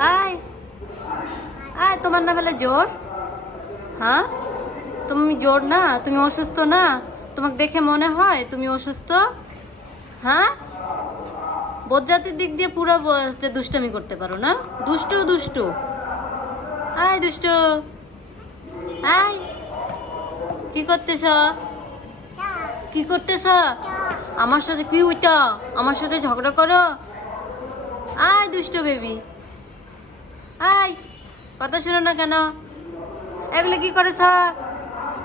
আয়। আয়, তোমার না ফেলে জোর হ্যাঁ? তুমি জোর না? তুমি অসুস্থ না? তোমাকে দেখে মনে হয় তুমি অসুস্থ? হ্যাঁ? বজ্জাতির দিক দিয়ে পুরো যে দুষ্টামি করতে পারো না? দুষ্টু দুষ্টু। আয় দুষ্টু। আয়। কি করতেছ? কি করতেছ? আমার সাথে কি উইটা আমার সাথে ঝগড়া করো? আয়, দুষ্ট বেবি। আয়, কথা শুনো না কেন? এগুলো কি করেছ?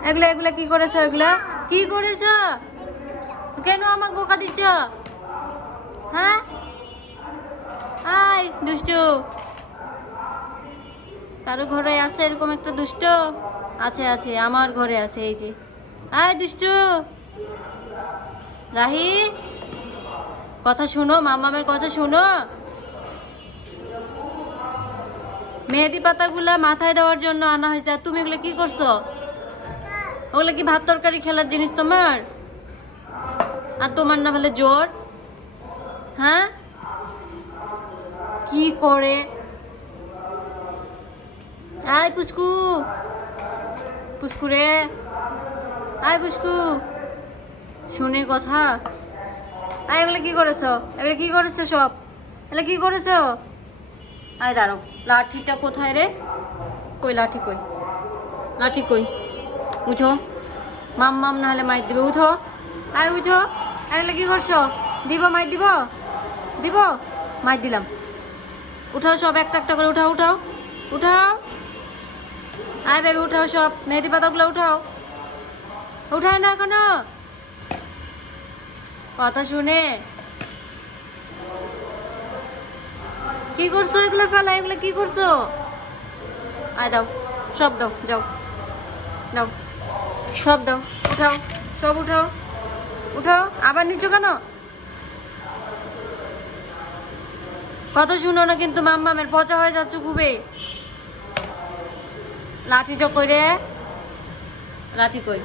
এগুলো এগুলো কি করেছ? এগুলো? কি করেছ? কেন আমাকে বোকা দিচ্ছ? হ্যাঁ? আয়, দুষ্টু। কারও ঘরে আছে এরকম একটা দুষ্ট? আছে আছে, আমার ঘরে আছে, এই যে। আয়, দুষ্টু। রাহি, কথা শুনো, মামামের কথা শুনো। মেহেদি পাতাগুলা মাথায় দেওয়ার জন্য আনা হয়েছে। আর তুমি এগুলো কি করছ? ওগুলো কি ভাত তরকারি খেলার জিনিস তোমার? আর তোমার না বলে জোর হ্যাঁ? কি করে? আয় পুচকু। পুচকু রে। আয় পুচকু। শুনে কথা। আয়, এগুলো কি করেছ? এগুলো কি করেছ সব? এগুলো কি করেছ? আয় দাঁড়াও, লাঠিটা কোথায় রে? কই, লাঠি কই? লাঠি কই? উঠো। মাম মাম নাহলে মাইর দিবে। উঠো। আয় উঠো। এগুলো কি করছ? দিব, মাইর দিব? দিব? মাইর দিলাম। উঠাও সব, একটা একটা করে উঠাও উঠাও। উঠাও। আয় বেবি, উঠাও সব। মেহেদি পাতাগুলো উঠাও। উঠায় না এখনও? কথা শুনে কি করছ এগুলো ফেলা, এগুলো কি করছ? আয় দাও, সব দাও, যাও। দাও। সব দাও, উঠাও, সব উঠাও। উঠাও, আবার নিচু কেন? কথা শুনো না কিন্তু মাম্মামের পচা হয়ে যাচ্ছে খুবই। লাঠিটা কই রে? লাঠি কই?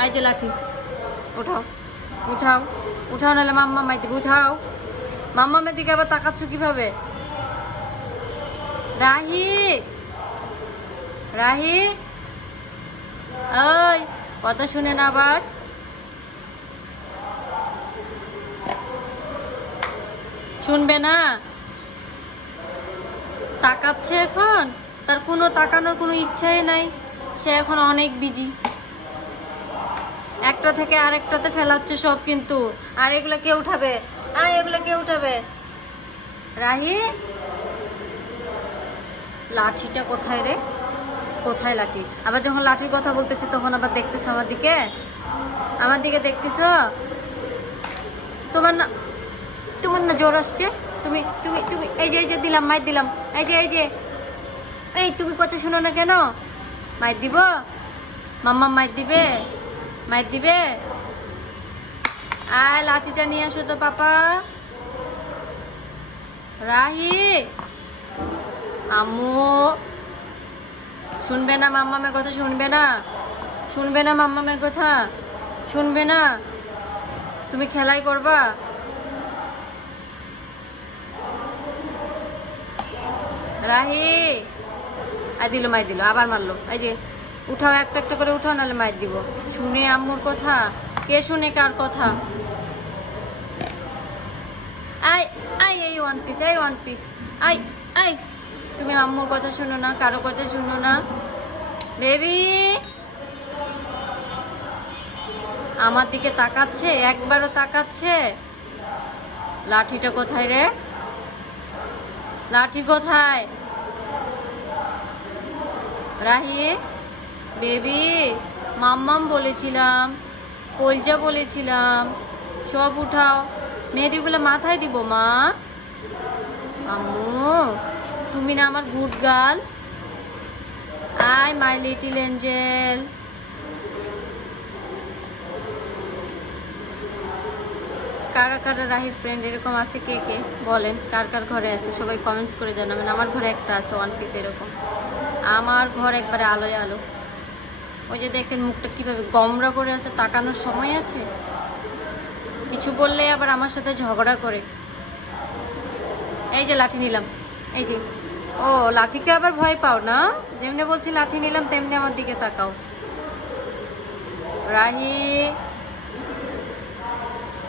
আই যে লাঠি। উঠাও উঠাও উঠাও, নাহলে মাম্মা মাই দিবে উঠাও। মাম্মামের দিকে আবার তাকাচ্ছ কীভাবে? রাহি। রাহি। ওই, কথা শুনে না আবার। শুনবে না? তাকাচ্ছে এখন? তার কোনো তাকানোর কোনো ইচ্ছাই নাই। সে এখন অনেক বিজি একটা থেকে আরেকটাতে ফেলাচ্ছে সব কিন্তু। আর এগুলো কে উঠাবে? আয়, এগুলো কে উঠাবে? রাহি? লাঠিটা কোথায় রে? কোথায় লাঠি? আবার যখন লাঠির কথা বলতেছি, তখন আবার দেখতেছো আমার দিকে? আমার দিকে দেখতেছ? তোমার না তোমার না জ্বর আসছে? তুমি তুমি তুমি, এই যে এই যে দিলাম মাই দিলাম। এই যে এই যে। এই, তুমি কথা শুনো না কেন? মাইর দিব? মাম্মা মাইর দিবে? মাইর দিবে? আয়, লাঠিটা নিয়ে আসো তো, পাপা। রাহি! আম্মু, শুনবে না মাম্মামের কথা, শুনবে না? শুনবে না মাম্মামের কথা? শুনবে না? তুমি খেলাই করবা? রাহি আই দিল, মাই দিল, আবার মারলো। এই যে, উঠাও একটা একটা করে উঠাও, নাহলে মাইর দিব। শুনে আম্মুর কথা? কে শুনে কার কথা? আই আই এই ওয়ান পিস এই ওয়ান পিস আই আই তুমি আম্মুর কথা শোনো না, কারও কথা শুনো না। বেবি আমার দিকে তাকাচ্ছে, একবারও তাকাচ্ছে। লাঠিটা কোথায় রে? লাঠি কোথায়? রাহি বেবি মাম্মাম বলেছিলাম, কলজা বলেছিলাম, সব উঠাও। মেহেদিগুলো মাথায় দিব মা। আম্মু তুমি না আমার good girl I my little angel কারা কারা রাহির ফ্রেন্ড এরকম আছে কে কে? বলেন, কার কার ঘরে আছে? সবাই কমেন্টস করে জানাবেন। আমার ঘরে একটা আছে ওয়ান পিস এরকম। আমার ঘর একবারে আলোয় আলো। ওই যে দেখেন, মুখটা কীভাবে গমরা করে আছে, তাকানোর সময় আছে? কিছু বললে আবার আমার সাথে ঝগড়া করে। এই যে লাঠি নিলাম। এই যে। ও, লাঠিকে আবার ভয় পাও না? যেমনি বলছি লাঠি নিলাম, তেমনি আমার দিকে তাকাও। রাহি।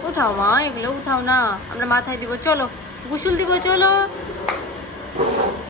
উঠাও মা, এগুলো উঠাও না। আমরা মাথায় দিব, চলো। গুসুল দিব, চলো।